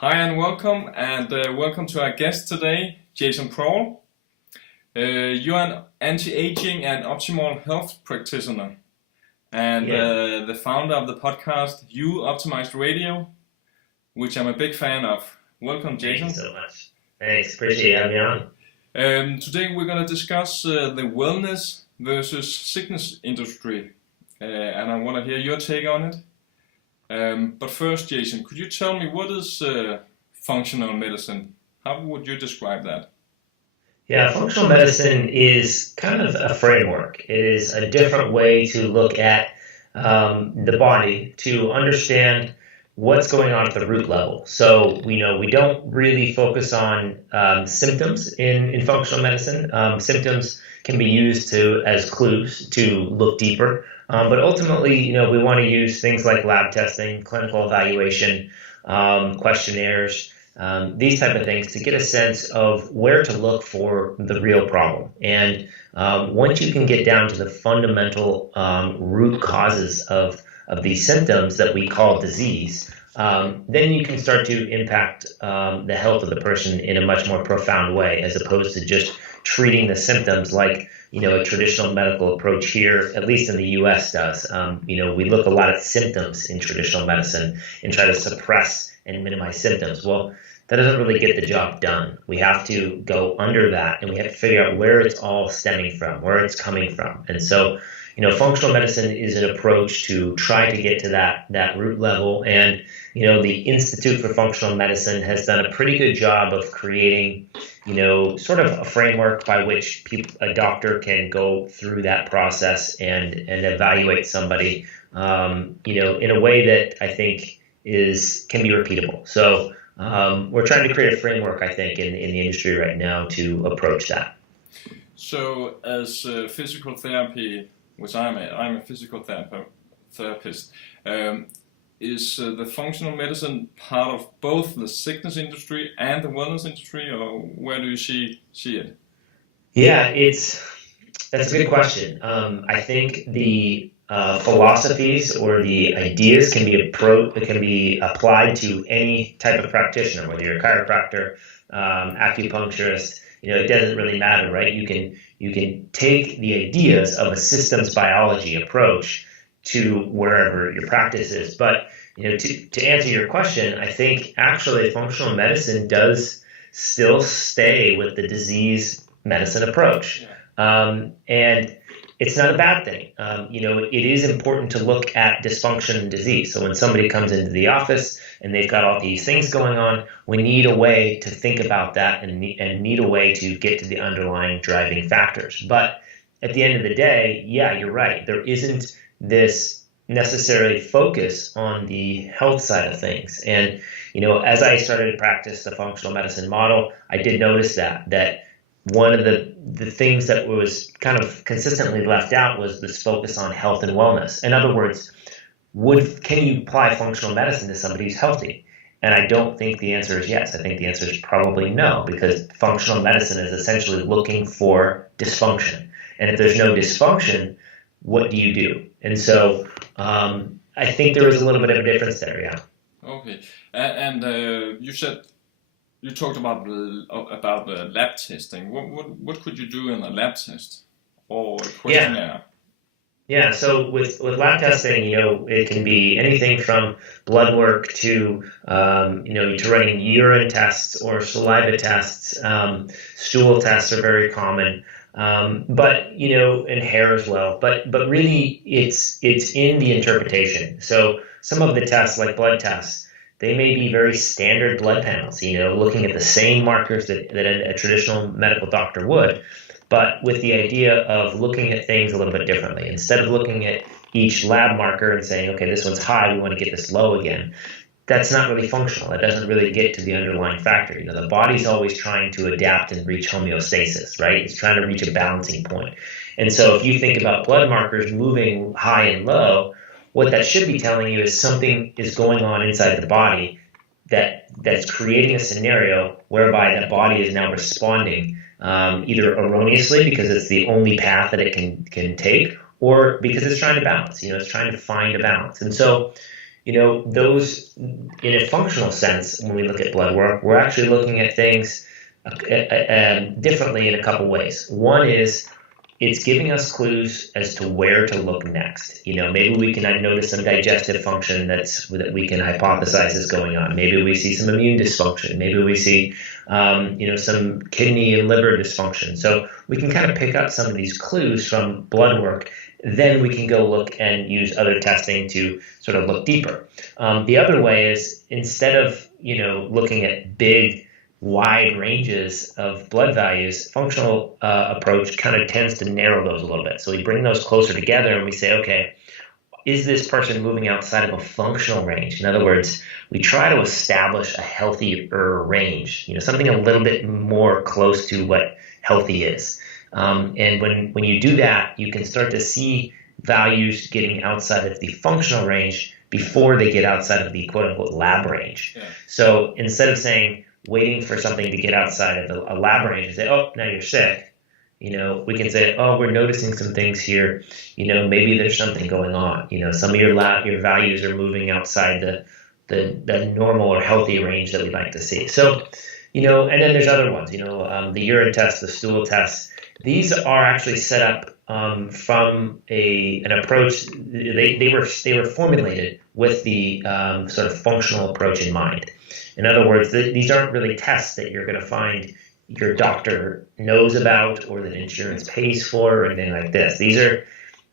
Hi and welcome to our guest today, Jason Prall. You're an anti-aging and optimal health practitioner and Yeah, the founder of the podcast You Optimized Radio, which I'm a big fan of. Welcome, thank you Jason. so much. Thanks, appreciate you having me on. Today we're going to discuss the wellness versus sickness industry, and I want to hear your take on it. But first, Jason, could you tell me what is functional medicine? How would you describe that? Yeah, functional medicine is kind of a framework. It is a different way to look at the body to understand what's going on at the root level. So we know we don't really focus on symptoms in functional medicine. Symptoms can be used to as clues to look deeper, but ultimately, we want to use things like lab testing, clinical evaluation, questionnaires, these type of things to get a sense of where to look for the real problem. And once you can get down to the fundamental root causes of these symptoms that we call disease, then you can start to impact the health of the person in a much more profound way, as opposed to just treating the symptoms like a traditional medical approach here, at least in the U.S. does. We look a lot at symptoms in traditional medicine and try to suppress and minimize symptoms. Well, that doesn't really get the job done. We have to go under that and we have to figure out where it's all stemming from, where it's coming from. And so, functional medicine is an approach to try to get to that root level. And, the Institute for Functional Medicine has done a pretty good job of creating, sort of a framework by which a doctor can go through that process and evaluate somebody, in a way that I think can be repeatable. So, we're trying to create a framework, I think, in the industry right now to approach that. So, as physical therapy, which I'm a physical therapist, is the functional medicine part of both the sickness industry and the wellness industry, or where do you see it? Yeah, that's a good question. I think the philosophies or the ideas can be applied to any type of practitioner, whether you're a chiropractor, acupuncturist. It doesn't really matter, right? You can take the ideas of a systems biology approach to wherever your practice is. But to answer your question, I think actually functional medicine does still stay with the disease medicine approach. And it's not a bad thing. It is important to look at dysfunction and disease. So when somebody comes into the office and they've got all these things going on, we need a way to think about that and need a way to get to the underlying driving factors. But at the end of the day, yeah, you're right. There isn't this necessarily focus on the health side of things. And, as I started to practice the functional medicine model, I did notice that one of the things that was kind of consistently left out was this focus on health and wellness. In other words, can you apply functional medicine to somebody who's healthy? And I don't think the answer is yes. I think the answer is probably no, because functional medicine is essentially looking for dysfunction. And if there's no dysfunction, what do you do? And so I think there is a little bit of a difference there, yeah. Okay, and you talked about the lab testing. What could you do in a lab test or a questionnaire? Yeah. So with lab testing, it can be anything from blood work to to running urine tests or saliva tests. Stool tests are very common. But and hair as well. But really, it's in the interpretation. So some of the tests, like blood tests, they may be very standard blood panels. Looking at the same markers that a traditional medical doctor would, but with the idea of looking at things a little bit differently. Instead of looking at each lab marker and saying, okay, this one's high, we want to get this low again. That's not really functional. It doesn't really get to the underlying factor. The body's always trying to adapt and reach homeostasis, right? It's trying to reach a balancing point. And so if you think about blood markers moving high and low, what that should be telling you is something is going on inside the body that's creating a scenario whereby that body is now responding either erroneously because it's the only path that it can take, or because it's trying to balance. It's trying to find a balance. And so those in a functional sense, when we look at blood work, we're actually looking at things differently in a couple ways. One is it's giving us clues as to where to look next. Maybe we can notice some digestive function that we can hypothesize is going on. Maybe we see some immune dysfunction. Maybe we see, some kidney and liver dysfunction. So we can kind of pick up some of these clues from blood work. Then we can go look and use other testing to sort of look deeper. The other way is instead of, looking at big, wide ranges of blood values, functional approach kind of tends to narrow those a little bit. So we bring those closer together and we say, okay, is this person moving outside of a functional range? In other words, we try to establish a healthier range, something a little bit more close to what healthy is. And when you do that, you can start to see values getting outside of the functional range before they get outside of the quote unquote lab range. Yeah. So instead of waiting for something to get outside of a lab range and say, oh, now you're sick, we can say, oh, we're noticing some things here. Maybe there's something going on. Some of your values are moving outside the normal or healthy range that we like to see. So, and then there's other ones, the urine test, the stool test. These are actually set up from an approach. They were formulated with the sort of functional approach in mind. In other words, these aren't really tests that you're going to find your doctor knows about or that insurance pays for or anything like this. These are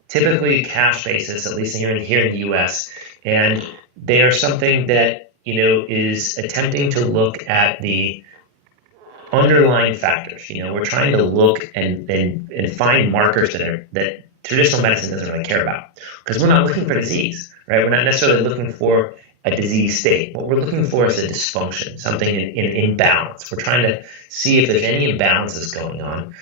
typically cash basis, at least here in the U.S., and they are something that is attempting to look at the underlying factors. We're trying to look and find markers that traditional medicine doesn't really care about, because we're not looking for disease, right? We're not necessarily looking for a disease state. What we're looking for is a dysfunction, something in imbalance. We're trying to see if there's any imbalances going on.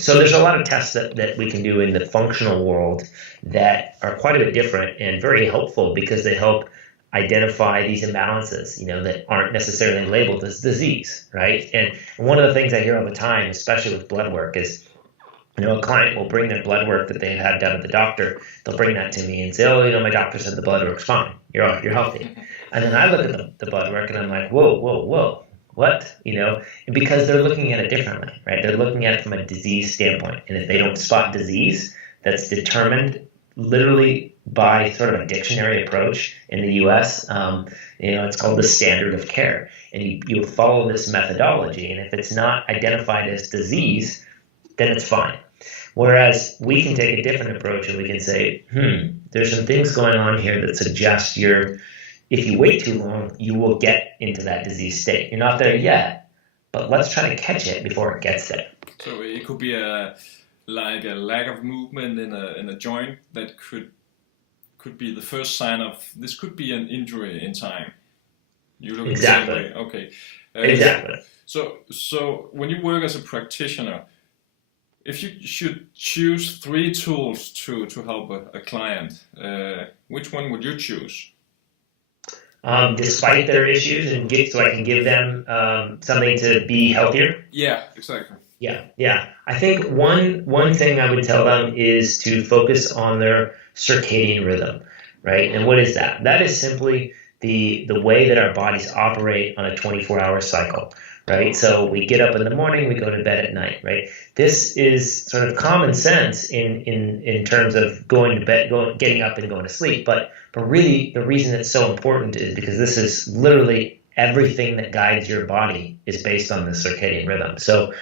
So there's a lot of tests that we can do in the functional world that are quite a bit different and very helpful, because they help identify these imbalances, that aren't necessarily labeled as disease, right? And one of the things I hear all the time, especially with blood work, is a client will bring their blood work that they've had done at the doctor. They'll bring that to me and say, oh, my doctor said the blood work's fine. You're healthy. And then I look at the blood work and I'm like, whoa, what? And because they're looking at it differently, right? They're looking at it from a disease standpoint. And if they don't spot disease, that's determined literally by sort of a dictionary approach in the U.S. It's called the standard of care. And you follow this methodology. And if it's not identified as disease, then it's fine. Whereas we can take a different approach and we can say, there's some things going on here that suggest if you wait too long, you will get into that disease state. You're not there yet, but let's try to catch it before it gets there. So it could be like a lack of movement in a joint that could be the first sign of this could be an injury in time. You look exactly. Okay. Exactly. So when you work as a practitioner, if you should choose 3 tools to help a client, which one would you choose? Despite their issues, so I can give them something to be healthier? Yeah, exactly. Yeah. I think one thing I would tell them is to focus on their circadian rhythm, right? And what is that? That is simply the way that our bodies operate on a 24-hour cycle. Right, so we get up in the morning, we go to bed at night. Right, this is sort of common sense in terms of going to bed, getting up and going to sleep. But really, the reason it's so important is because this is literally everything that guides your body is based on the circadian rhythm. So,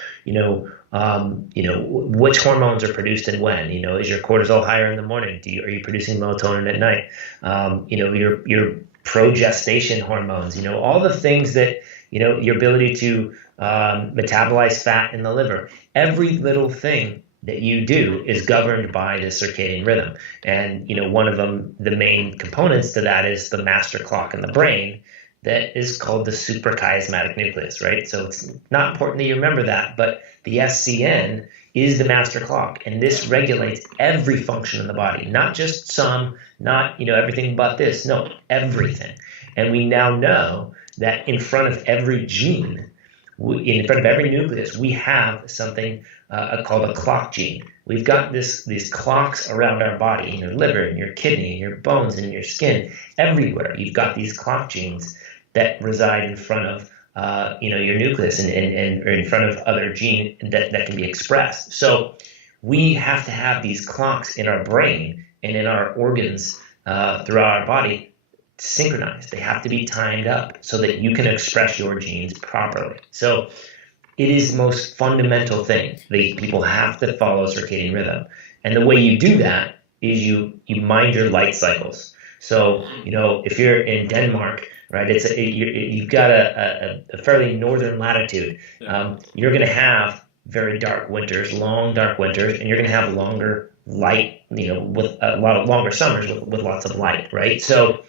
which hormones are produced and when. Is your cortisol higher in the morning? Are you producing melatonin at night? Your progestation hormones. All the things that. Your ability to metabolize fat in the liver. Every little thing that you do is governed by the circadian rhythm. And, one of them, the main components to that is the master clock in the brain that is called the suprachiasmatic nucleus, right? So it's not important that you remember that, but the SCN is the master clock. And this regulates every function in the body, not just some, not, everything but this. No, everything. And we now know that in front of every gene, in front of every nucleus, we have something called a clock gene. We've got these clocks around our body, in your liver, in your kidney, in your bones, in your skin, everywhere. You've got these clock genes that reside in front of your nucleus and in front of other genes that can be expressed. So we have to have these clocks in our brain and in our organs throughout our body synchronized. They have to be timed up so that you can express your genes properly. So it is the most fundamental thing. People have to follow circadian rhythm. And the way you do that is you mind your light cycles. So, if you're in Denmark, right, you've got a fairly northern latitude. You're going to have very dark winters, long dark winters, and you're going to have longer light, with a lot of longer summers with lots of light, right? So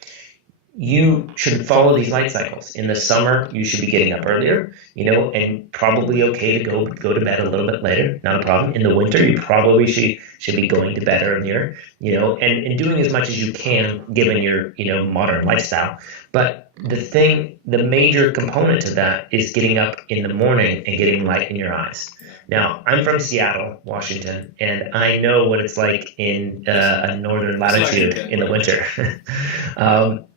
you should follow these light cycles. In the summer, you should be getting up earlier, and probably okay to go to bed a little bit later, not a problem. In the winter, you probably should be going to bed earlier, and doing as much as you can given your, modern lifestyle. But the major component to that is getting up in the morning and getting light in your eyes. Now, I'm from Seattle, Washington, and I know what it's like in a northern latitude in the winter.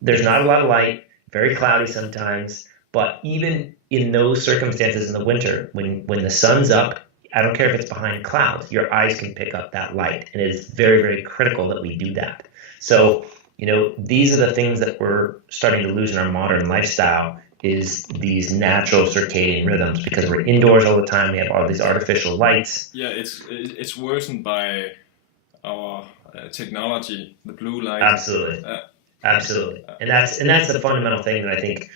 There's not a lot of light, very cloudy sometimes, but even in those circumstances in the winter, when the sun's up, I don't care if it's behind clouds, your eyes can pick up that light, and it is very, very critical that we do that. So, these are the things that we're starting to lose in our modern lifestyle, is these natural circadian rhythms, because we're indoors all the time. We have all these artificial lights. Yeah, it's worsened by our technology, the blue light. Absolutely, absolutely, and that's the fundamental thing that I think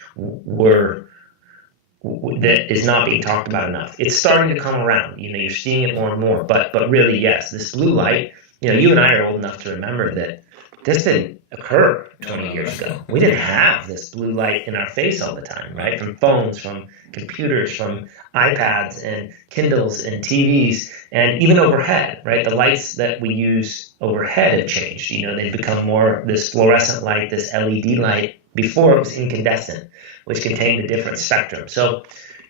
that is not being talked about enough. It's starting to come around. You're seeing it more and more. But really, yes, this blue light. You and I are old enough to remember that this didn't occur 20 years ago. We didn't have this blue light in our face all the time, right? From phones, from computers, from iPads and Kindles and TVs, and even overhead, right? The lights that we use overhead have changed. They've become more this fluorescent light, this LED light. Before it was incandescent, which contained a different spectrum. So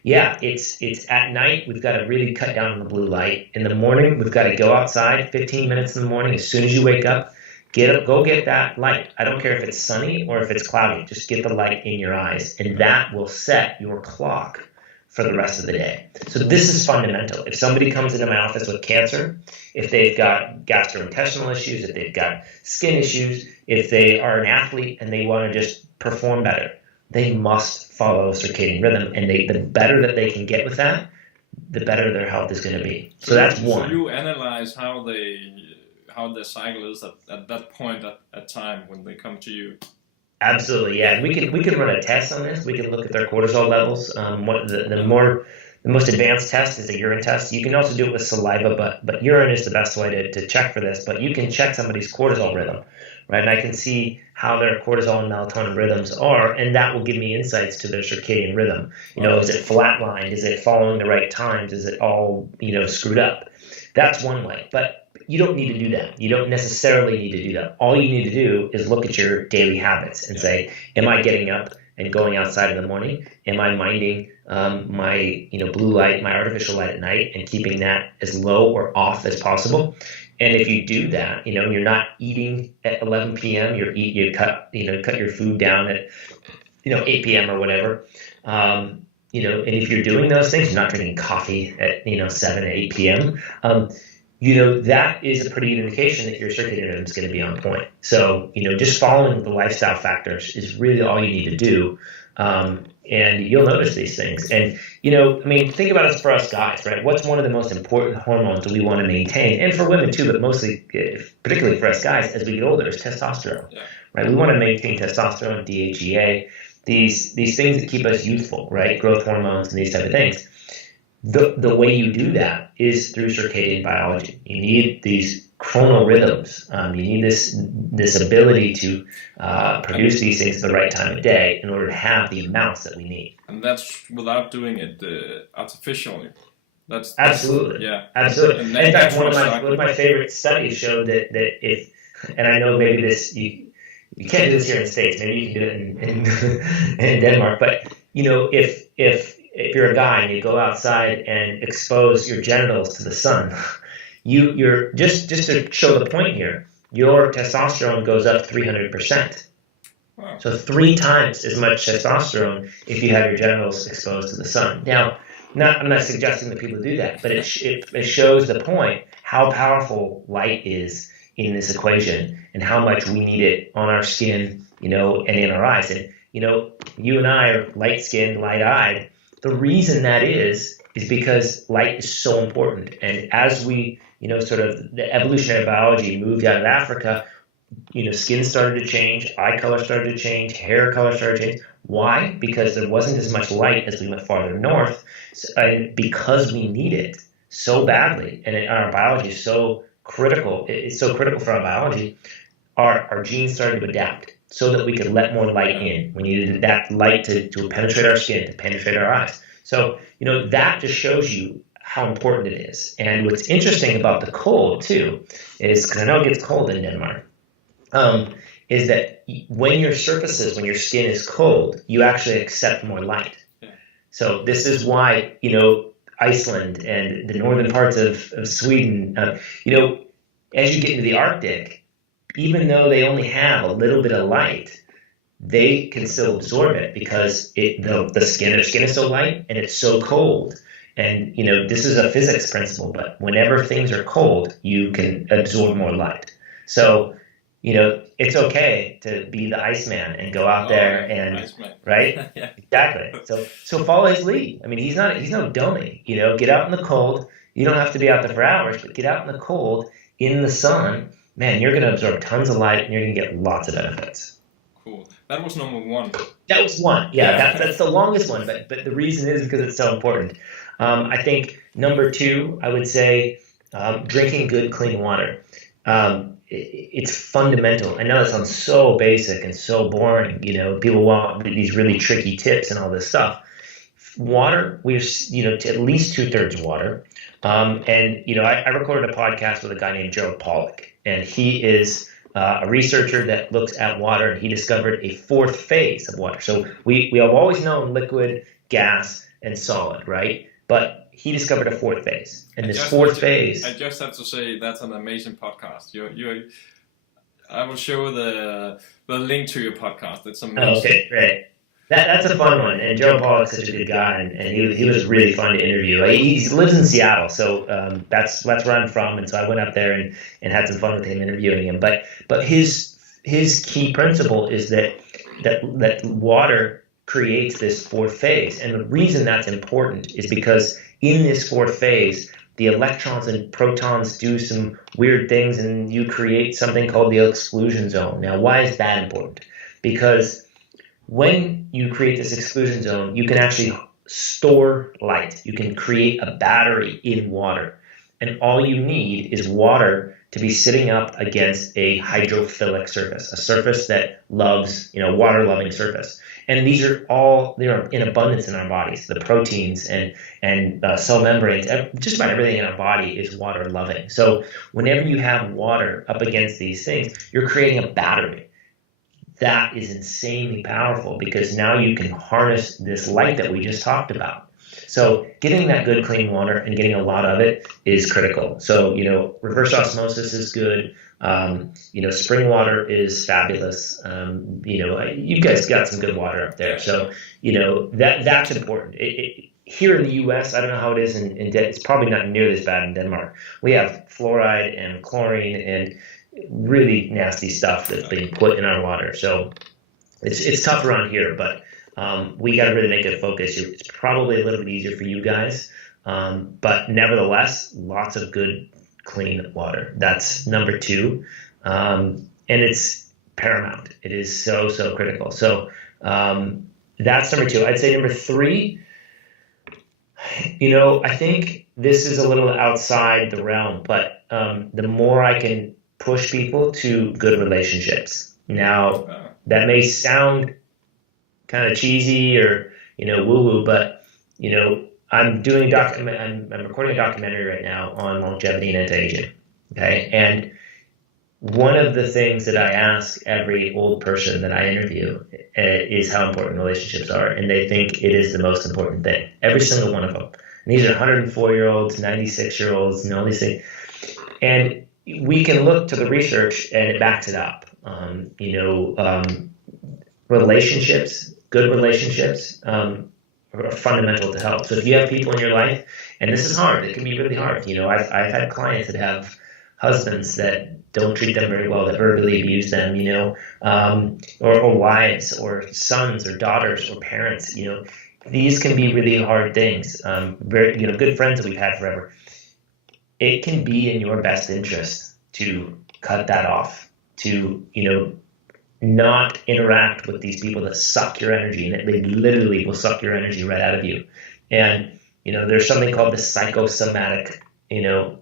yeah, it's at night, we've got to really cut down on the blue light. In the morning, we've got to go outside 15 minutes in the morning. As soon as you wake up, go get that light. I don't care if it's sunny or if it's cloudy. Just get the light in your eyes, and that will set your clock for the rest of the day. So this is fundamental. If somebody comes into my office with cancer, if they've got gastrointestinal issues, if they've got skin issues, if they are an athlete and they want to just perform better, they must follow circadian rhythm, and the better that they can get with that, the better their health is going to be. So that's one. So you analyze how their cycle is at that point at time when they come to you. Absolutely, yeah. We can run a test on this. We can look at their cortisol levels. The most advanced test is a urine test. You can also do it with saliva, but urine is the best way to check for this. But you can check somebody's cortisol rhythm, right? And I can see how their cortisol and melatonin rhythms are, and that will give me insights to their circadian rhythm. Is it flatlined? Is it following the right times? Is it all, screwed up? That's one way. But you don't need to do that. You don't necessarily need to do that. All you need to do is look at your daily habits and say, am I getting up and going outside in the morning? Am I minding my blue light, my artificial light at night, and keeping that as low or off as possible? And if you do that, you're not eating at 11 p.m. You cut your food down at 8 p.m. or whatever. And if you're doing those things, you're not drinking coffee at 7 or 8 p.m. That is a pretty good indication that your circadian rhythm is going to be on point. So, just following the lifestyle factors is really all you need to do. And you'll notice these things. And, think about it for us guys, right? What's one of the most important hormones that we want to maintain? And for women too, but mostly, particularly for us guys, as we get older, is testosterone, right? We want to maintain testosterone, DHEA, these things that keep us youthful, right? Growth hormones and these type of things. The way you do that is through circadian biology. You need these chronal rhythms. You need this ability to produce these things at the right time of day in order to have the amounts that we need. And that's without doing it artificially. That's absolutely, yeah, absolutely. In fact, one of my favorite studies showed that if, and I know maybe this you can't do this here in the States. Maybe you can do it in Denmark. But if if you're a guy and you go outside and expose your genitals to the sun, you're just to show the point here, your testosterone goes up 300%. Wow. So 3 times as much testosterone if you have your genitals exposed to the sun. Now, I'm not suggesting that people do that, but it shows the point how powerful light is in this equation and how much we need it on our skin, and in our eyes. And, you and I are light-skinned, light-eyed. The reason that is because light is so important. And as we, sort of the evolutionary biology moved out of Africa, skin started to change, eye color started to change, hair color started to change. Why? Because there wasn't as much light as we went farther north, and because we need it so badly, and our biology is so critical. It's so critical for our biology. Our genes started to adapt so that we could let more light in. We needed that light to penetrate our skin, to penetrate our eyes. So, that just shows you how important it is. And what's interesting about the cold, too, is, because I know it gets cold in Denmark, is that when your skin is cold, you actually accept more light. Yeah. So this is why, Iceland and the northern parts of Sweden, as you get into the Arctic, even though they only have a little bit of light, they can still absorb it because their skin is so light and it's so cold. And, this is a physics principle, but whenever things are cold, you can absorb more light. So, it's okay to be the Iceman and go out there and, Iceman. Right? Yeah. Exactly. So follow his lead. I mean, he's no dummy, get out in the cold. You don't have to be out there for hours, but get out in the cold, in the sun. Man, you're going to absorb tons of light and you're going to get lots of benefits. Cool. That was number 1. That was 1. Yeah. That's the longest one, but the reason is because it's so important. I think number 2, I would say, drinking good, clean water. It's fundamental. I know that sounds so basic and so boring. People want these really tricky tips and all this stuff. Water, we're to at least 2/3 water. I recorded a podcast with a guy named Jason Prall, and he is a researcher that looks at water, and he discovered a 4th phase of water. So we have always known liquid, gas, and solid, right? But he discovered a 4th phase, and this 4th phase. I just have to say that's an amazing podcast. I will show the link to your podcast. It's amazing. Oh, okay, great. That's a fun one, and Jason Prall is such a good guy, and he was really fun to interview. He lives in Seattle, so that's where I'm from, and so I went up there and had some fun with him interviewing him. But his key principle is that water creates this 4th phase, and the reason that's important is because in this 4th phase, the electrons and protons do some weird things, and you create something called the exclusion zone. Now, why is that important? Because when you create this exclusion zone, you can actually store light. You can create a battery in water. And all you need is water to be sitting up against a hydrophilic surface, a surface that loves, water-loving surface. And these are they're in abundance in our bodies. The proteins and cell membranes, just about everything in our body is water-loving. So whenever you have water up against these things, you're creating a battery. That is insanely powerful because now you can harness this light that we just talked about. So getting that good, clean water and getting a lot of it is critical. So, reverse osmosis is good. Spring water is fabulous. You guys got some good water up there. So, that's important. Here in the U.S., I don't know how it is it's probably not near this bad in Denmark. We have fluoride and chlorine and really nasty stuff that's being put in our water. So it's tough around here, but we got to really make it a focus. It's probably a little bit easier for you guys, but nevertheless, lots of good, clean water. That's number 2, and it's paramount. It is so, so critical. So that's number 2. I'd say number 3, I think this is a little outside the realm, but the more I can push people to good relationships. Now, that may sound kind of cheesy or, woo-woo, but, I'm recording a documentary right now on longevity and anti-aging. Okay. And one of the things that I ask every old person that I interview is how important relationships are, and they think it is the most important thing. Every single one of them. And these are 104-year-olds, 96-year-olds, and all these things. And we can look to the research, and it backs it up. Relationships, good relationships, are fundamental to health. So if you have people in your life, and this is hard, it can be really hard. I've had clients that have husbands that don't treat them very well, that verbally abuse them, or wives, or sons, or daughters, or parents. These can be really hard things. Good friends that we've had forever. It can be in your best interest to cut that off, to not interact with these people that suck your energy, and they literally will suck your energy right out of you. And there's something called the psychosomatic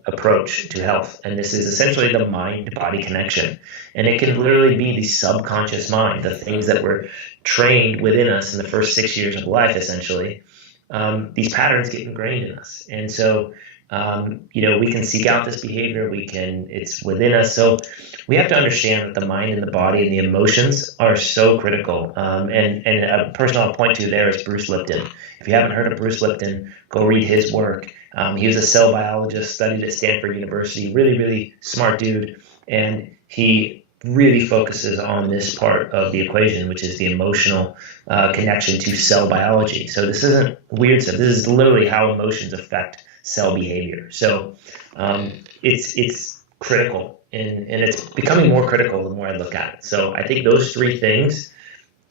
approach to health. And this is essentially the mind-body connection. And it can literally be the subconscious mind, the things that were trained within us in the first 6 years of life, essentially. These patterns get ingrained in us. And so, we can seek out this behavior. It's within us. So we have to understand that the mind and the body and the emotions are so critical. And a person I'll point to there is Bruce Lipton. If you haven't heard of Bruce Lipton, go read his work. He was a cell biologist, studied at Stanford University, really, really smart dude. And he really focuses on this part of the equation, which is the emotional connection to cell biology. So this isn't weird stuff. This is literally how emotions affect cell behavior. So it's critical, and it's becoming more critical the more I look at it. So I think those three things,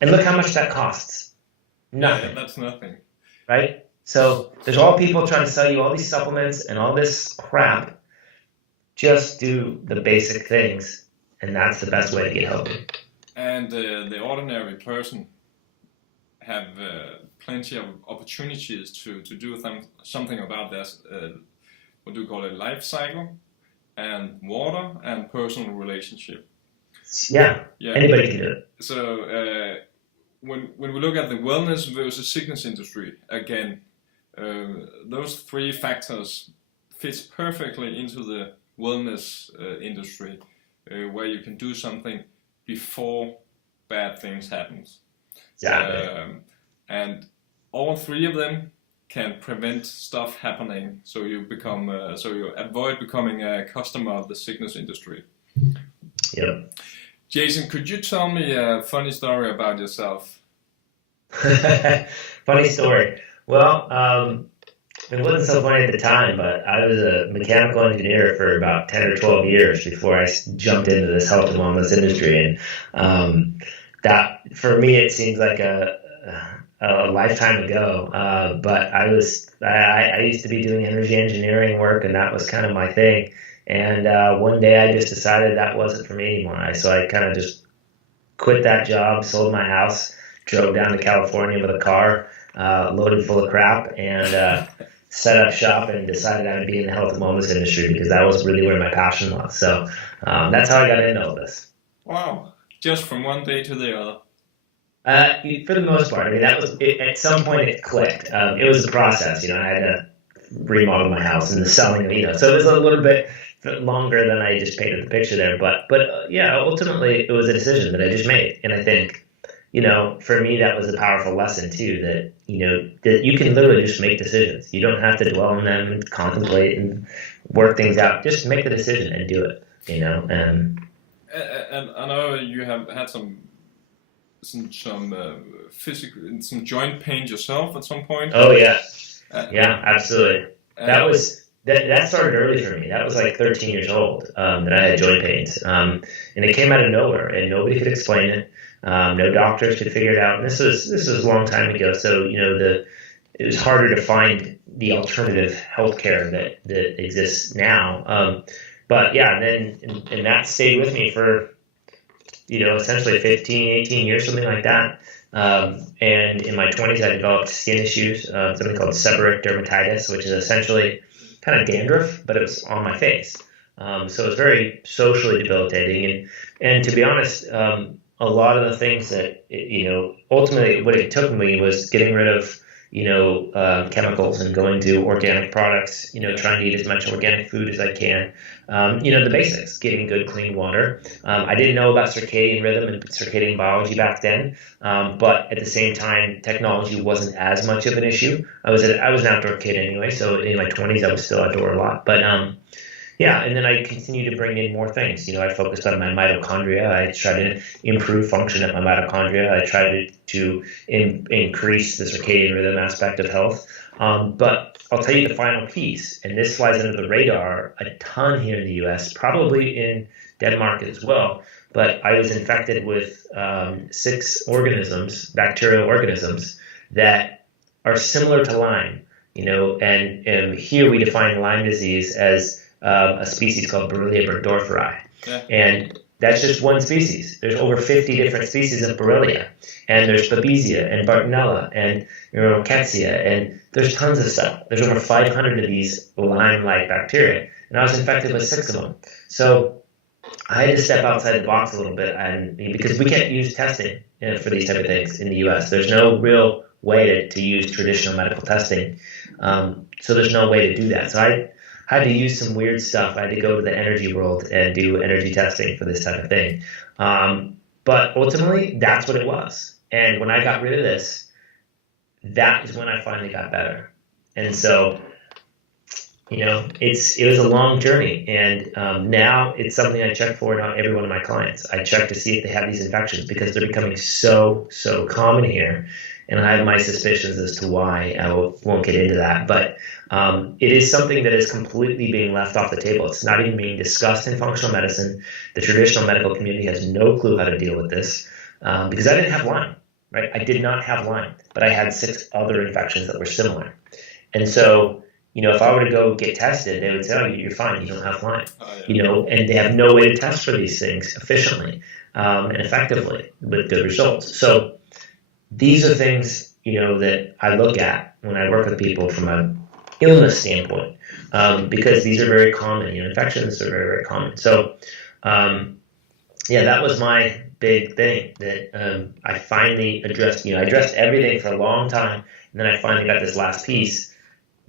and look how much that costs. Nothing. Yeah, that's nothing. Right? So there's all people trying to sell you all these supplements and all this crap. Just do the basic things, and that's the best way to get healthy. And the ordinary person have plenty of opportunities to do something about this, what do you call it, life cycle, and water, and personal relationship. Yeah. Anybody can do it. So when we look at the wellness versus sickness industry, again, those three factors fits perfectly into the wellness industry, where you can do something before bad things happen. Exactly. And all three of them can prevent stuff happening, so you avoid becoming a customer of the sickness industry. Yep. Jason, could you tell me a funny story about yourself? Funny story. Well, it wasn't so funny at the time, but I was a mechanical engineer for about 10 or 12 years before I jumped into this health and wellness industry. And that, for me, it seems like a lifetime ago. But I used to be doing energy engineering work, and that was kind of my thing. And one day I just decided that wasn't for me anymore. So I kind of just quit that job, sold my house, drove down to California with a car loaded full of crap, and set up shop and decided I would be in the health and wellness industry because that was really where my passion was. So that's how I got into all this. Wow. Just from one day to the other. For the most part, I mean, that was it, at some point it clicked. It was a process, I had to remodel my house and the selling, so it was a little bit longer than I just painted the picture there. But yeah, ultimately it was a decision that I just made, and I think, for me that was a powerful lesson too. That that you can literally just make decisions. You don't have to dwell on them and contemplate and work things out. Just make the decision and do it. And I know you have had some physical, some joint pain yourself at some point. Oh yeah, yeah, absolutely. That started early for me. That was like 13 years old that I had joint pains, and it came out of nowhere, and nobody could explain it. No doctors could figure it out. And this was a long time ago, so it was harder to find the alternative healthcare that exists now. But yeah, and that stayed with me for essentially 15, 18 years, something like that. And in my 20s, I developed skin issues, something called seborrheic dermatitis, which is essentially kind of dandruff, but it was on my face. So it was very socially debilitating. And to be honest, a lot of the things that, ultimately what it took me was getting rid of, chemicals and going to organic products, trying to eat as much organic food as I can. The basics, getting good, clean water. I didn't know about circadian rhythm and circadian biology back then, but at the same time, technology wasn't as much of an issue. I was an outdoor kid anyway, so in my 20s, I was still outdoor a lot. But yeah, and then I continued to bring in more things. I focused on my mitochondria. I tried to improve function at my mitochondria. I tried to increase the circadian rhythm aspect of health. But I'll tell you the final piece, and this flies under the radar a ton here in the U.S., probably in Denmark as well. But I was infected with 6 bacterial organisms, that are similar to Lyme. And here we define Lyme disease as a species called Borrelia burgdorferi. Yeah. And that's just one species. There's over 50 different species of Borrelia. And there's Babesia and Bartonella and Rickettsia, and there's tons of stuff. There's over 500 of these Lyme-like bacteria. And I was infected with 6 of them. So I had to step outside the box a little bit, and because we can't use testing for these type of things in the U.S. There's no real way to use traditional medical testing. So there's no way to do that. So I had to use some weird stuff. I had to go to the energy world and do energy testing for this type of thing. But ultimately, that's what it was. And when I got rid of this, that is when I finally got better. And so, it was a long journey. And now it's something I check for in every one of my clients. I check to see if they have these infections, because they're becoming so common here. And I have my suspicions as to why. I won't get into that. But it is something that is completely being left off the table. It's not even being discussed in functional medicine. The traditional medical community has no clue how to deal with this, because I didn't have Lyme, right? I did not have Lyme, but I had 6 other infections that were similar. And so, if I were to go get tested, they would say, oh, you're fine, you don't have Lyme. And they have no way to test for these things efficiently and effectively with good results. So these are things, that I look at when I work with people from an illness standpoint, because these are very common. Infections are very, very common. So, that was my big thing that I finally addressed. I addressed everything for a long time, and then I finally got this last piece.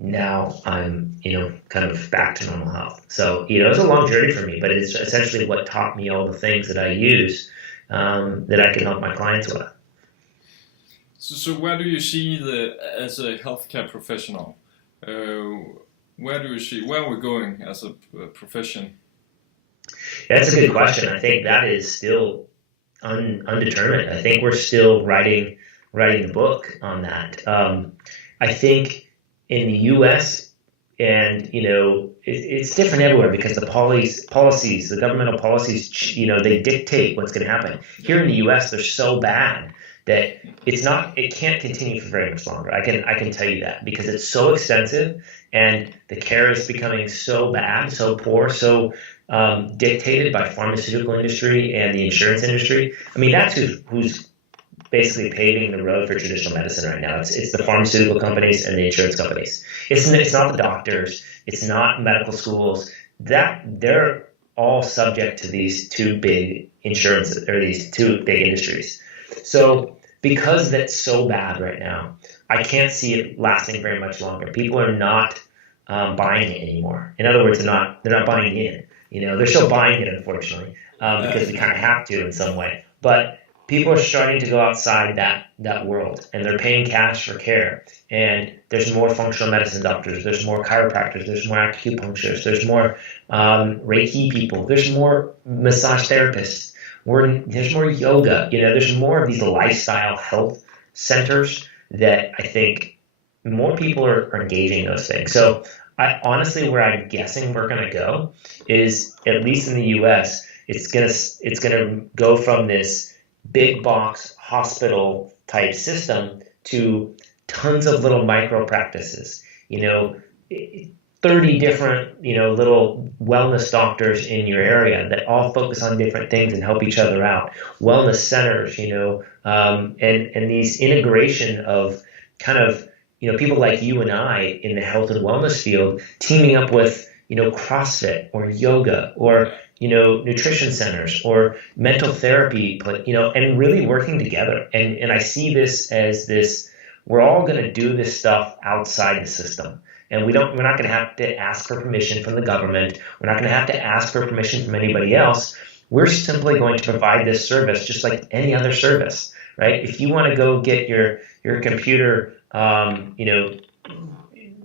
Now I'm, kind of back to normal health. So, it was a long journey for me, but it's essentially what taught me all the things that I use that I can help my clients with. So where do you see as a healthcare professional, where are we going as a profession? That's a good question. I think that is still undetermined. I think we're still writing the book on that. I think in the U.S., and it's different everywhere, because the policies, the governmental policies, they dictate what's going to happen. Here in the U.S., they're so bad that it can't continue for very much longer. I can tell you that, because it's so extensive, and the care is becoming so bad, so poor, so dictated by pharmaceutical industry and the insurance industry. I mean, that's who's basically paving the road for traditional medicine right now. It's the pharmaceutical companies and the insurance companies. It's not the doctors. It's not medical schools. They're all subject to these 2 big insurances, or these 2 big industries. So because that's so bad right now, I can't see it lasting very much longer. People are not buying it anymore. In other words, they're not buying in. They're still buying it, unfortunately, because they kind of have to in some way. But people are starting to go outside that world, and they're paying cash for care. And there's more functional medicine doctors. There's more chiropractors. There's more acupuncturists. There's more Reiki people. There's more massage therapists. There's more yoga. There's more of these lifestyle health centers that I think more people are engaging in those things. So I honestly, where I'm guessing we're going to go is, at least in the U.S., it's gonna go from this big box hospital type system to tons of little micro practices. 30 different, little wellness doctors in your area that all focus on different things and help each other out. Wellness centers, and these integration of kind of, people like you and I in the health and wellness field teaming up with, CrossFit or yoga or, nutrition centers or mental therapy, but, and really working together. And I see this as this we're all going to do this stuff outside the system. And we're not going to have to ask for permission from the government. We're not going to have to ask for permission from anybody else. We're simply going to provide this service just like any other service, right? If you want to go get your computer,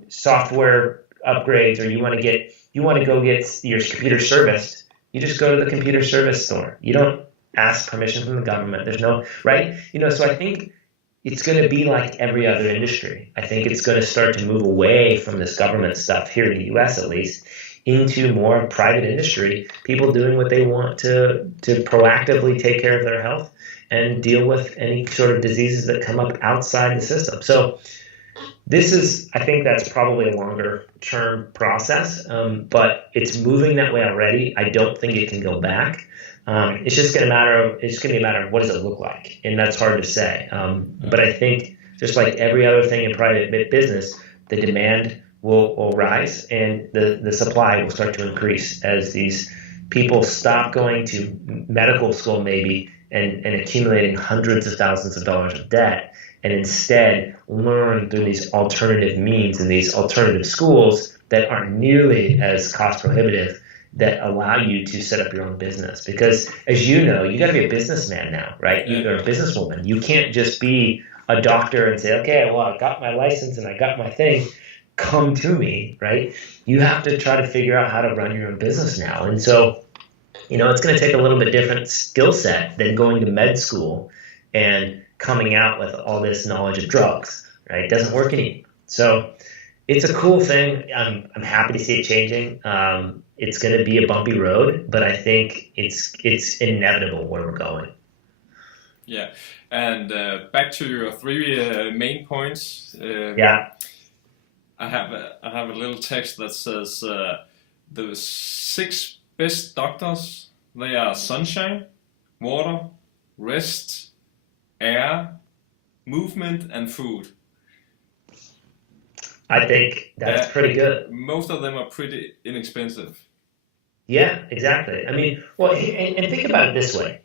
software upgrades, or you want to go get your computer serviced, you just go to the computer service store. You don't ask permission from the government. There's no, right? So I think it's going to be like every other industry. I think it's going to start to move away from this government stuff here in the US, at least, into more private industry, people doing what they want to proactively take care of their health and deal with any sort of diseases that come up outside the system. So I think that's probably a longer term process, but it's moving that way already. I don't think it can go back. It's just going to be a matter of what does it look like, and that's hard to say. But I think just like every other thing in private business, the demand will rise and the supply will start to increase as these people stop going to medical school maybe and accumulating hundreds of thousands of dollars of debt, and instead learn through these alternative means and these alternative schools that aren't nearly as cost prohibitive, that allow you to set up your own business. Because as you know, you got to be a businessman now, right? You're a businesswoman. You can't just be a doctor and say, okay, well, I got my license and I got my thing, come to me, right? You have to try to figure out how to run your own business now. And so, it's going to take a little bit different skill set than going to med school and coming out with all this knowledge of drugs, right? It doesn't work anymore. So it's a cool thing. I'm happy to see it changing. It's going to be a bumpy road, but I think it's inevitable where we're going. Yeah, and back to your three main points. Yeah, I have a little text that says the 6 best doctors. They are sunshine, water, rest, air, movement, and food. I think that's pretty good. Most of them are pretty inexpensive. Yeah, exactly. I mean, well, and think about it this way.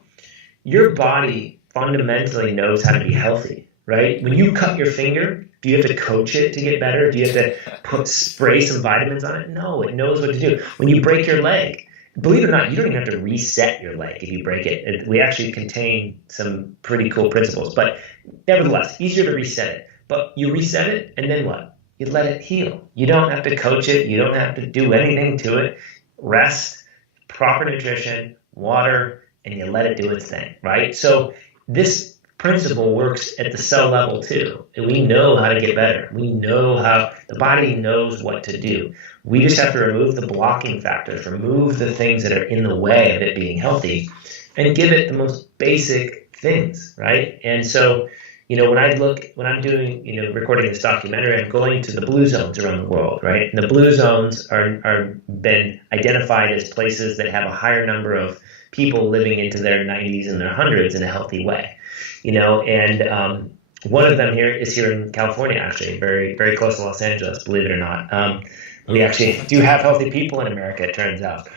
Your body fundamentally knows how to be healthy, right? When you cut your finger, do you have to coach it to get better? Do you have to spray some vitamins on it? No, it knows what to do. When you break your leg, believe it or not, you don't even have to reset your leg if you break it. We actually contain some pretty cool principles, but nevertheless, easier to reset it. But you reset it, and then what? You let it heal. You don't have to coach it. You don't have to do anything to it. Rest, proper nutrition, water, and you let it do its thing, right? So this principle works at the cell level too. And we know how to get better. We know how the body knows what to do. We just have to remove the blocking factors, remove the things that are in the way of it being healthy, and give it the most basic things, right? And so, when I'm doing, recording this documentary, I'm going to the blue zones around the world, right? And the blue zones are been identified as places that have a higher number of people living into their 90s and their hundreds in a healthy way, and one of them is here in California, actually, very, very close to Los Angeles, believe it or not. We actually do have healthy people in America, it turns out.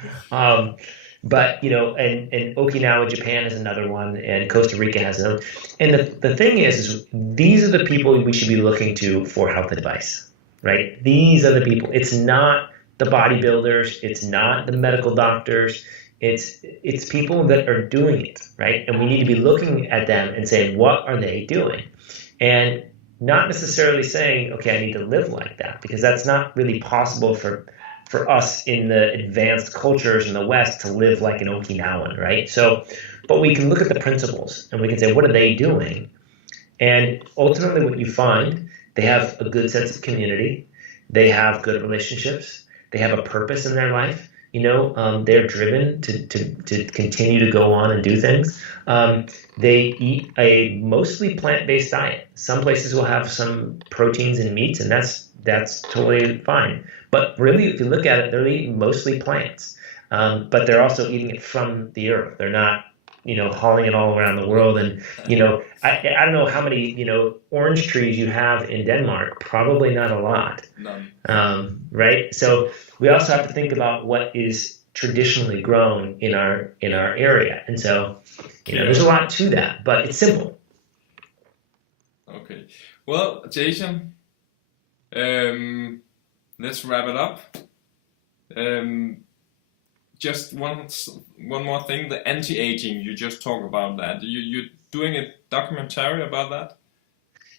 But, and Okinawa, Japan is another one, and Costa Rica has another. And the thing is these are the people we should be looking to for health advice, right? These are the people. It's not the bodybuilders. It's not the medical doctors. It's people that are doing it, right? And we need to be looking at them and saying, what are they doing? And not necessarily saying, okay, I need to live like that, because that's not really possible for us in the advanced cultures in the West to live like an Okinawan, right? So, but we can look at the principles and we can say, what are they doing? And ultimately what you find, they have a good sense of community. They have good relationships. They have a purpose in their life. They're driven to continue to go on and do things. They eat a mostly plant-based diet. Some places will have some proteins and meats, and that's totally fine. But really, if you look at it, they're eating mostly plants. But they're also eating it from the earth. They're not, hauling it all around the world. And, I don't know how many, orange trees you have in Denmark. Probably not a lot. None. Right? So we also have to think about what is traditionally grown in our area. And so, there's a lot to that, but it's simple. Okay. Well, Jason, let's wrap it up. Um, just one more thing, the anti-aging, you just talk about that. You're doing a documentary about that?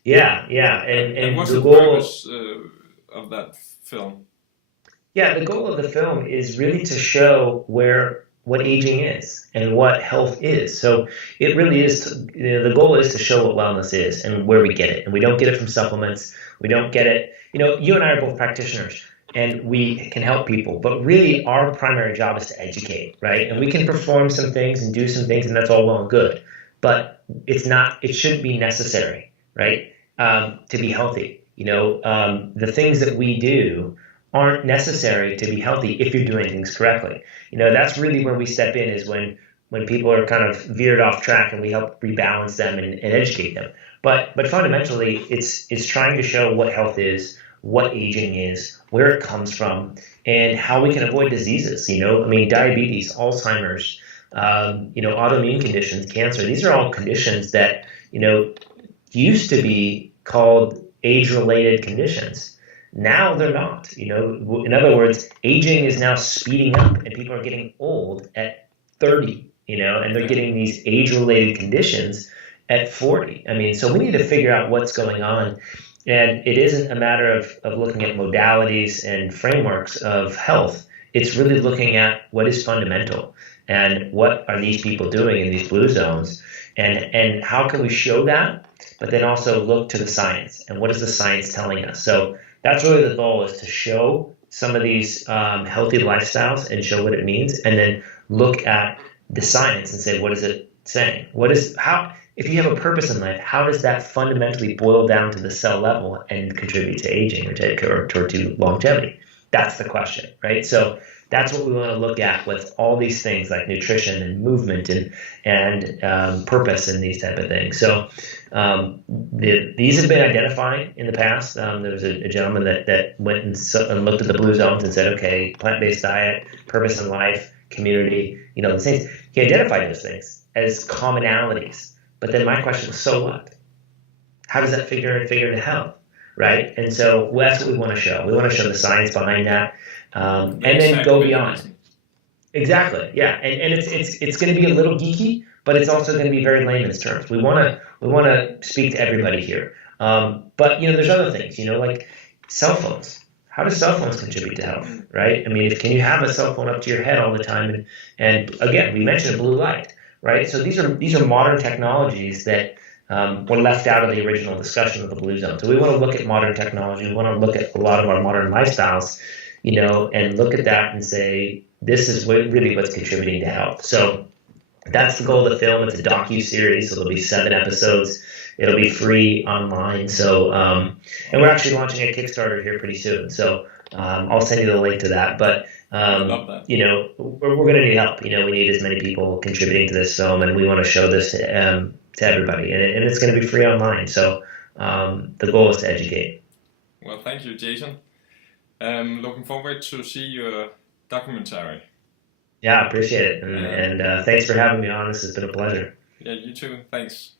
Yeah, And and what's the the goal. purpose of that film? Yeah, the goal of the film is really to show where what aging is and what health is. So it really is. The goal is to show what wellness is and where we get it. And we don't get it from supplements. We don't get it. You and I are both practitioners, and we can help people. But really, our primary job is to educate, right? And we can perform some things and do some things, and that's all well and good. But it's not. It shouldn't be necessary, right? To be healthy. The things that we do aren't necessary to be healthy if you're doing things correctly. That's really where we step in, is when people are kind of veered off track, and we help rebalance them and educate them. But fundamentally, it's trying to show what health is, what aging is, where it comes from, and how we can avoid diseases. Diabetes, Alzheimer's, autoimmune conditions, cancer. These are all conditions that used to be called age-related conditions. Now they're not. In other words, aging is now speeding up, and people are getting old at 30. And they're getting these age-related conditions at 40. So we need to figure out what's going on, and it isn't a matter of looking at modalities and frameworks of health. It's really looking at what is fundamental and what are these people doing in these blue zones, and how can we show that, but then also look to the science and what is the science telling us. So that's really the goal, is to show some of these healthy lifestyles and show what it means, and then look at the science and say, what is it saying? If you have a purpose in life, how does that fundamentally boil down to the cell level and contribute to aging or to longevity? That's the question, right? So that's what we want to look at with all these things like nutrition and movement and purpose and these type of things. So these have been identified in the past. There was a gentleman that went and looked at the blue zones and said, okay, plant-based diet, purpose in life, community, the things. He identified those things as commonalities. But then my question was, so what? How does that figure into health, right? And so that's what we want to show. We want to show the science behind that, and then go beyond. Exactly, yeah. And it's going to be a little geeky, but it's also going to be very layman's terms. We want to speak to everybody here. But there's other things, like cell phones. How do cell phones contribute to health, right? Can you have a cell phone up to your head all the time? And again, we mentioned blue light, right? So these are modern technologies that were left out of the original discussion of the blue zone. So we want to look at modern technology. We want to look at a lot of our modern lifestyles, and look at that and say, this is really what's contributing to health. So that's the goal of the film. It's a docu-series, so there'll be 7 episodes. It'll be free online. So, and we're actually launching a Kickstarter here pretty soon. So I'll send you the link to that. But Love that. we're going to need help. We need as many people contributing to this film, and we want to show this to everybody. And it's going to be free online. So the goal is to educate. Well, thank you, Jason. Looking forward to see your documentary. Yeah, I appreciate it. And thanks for having me on. This has been a pleasure. Yeah, you too. Thanks.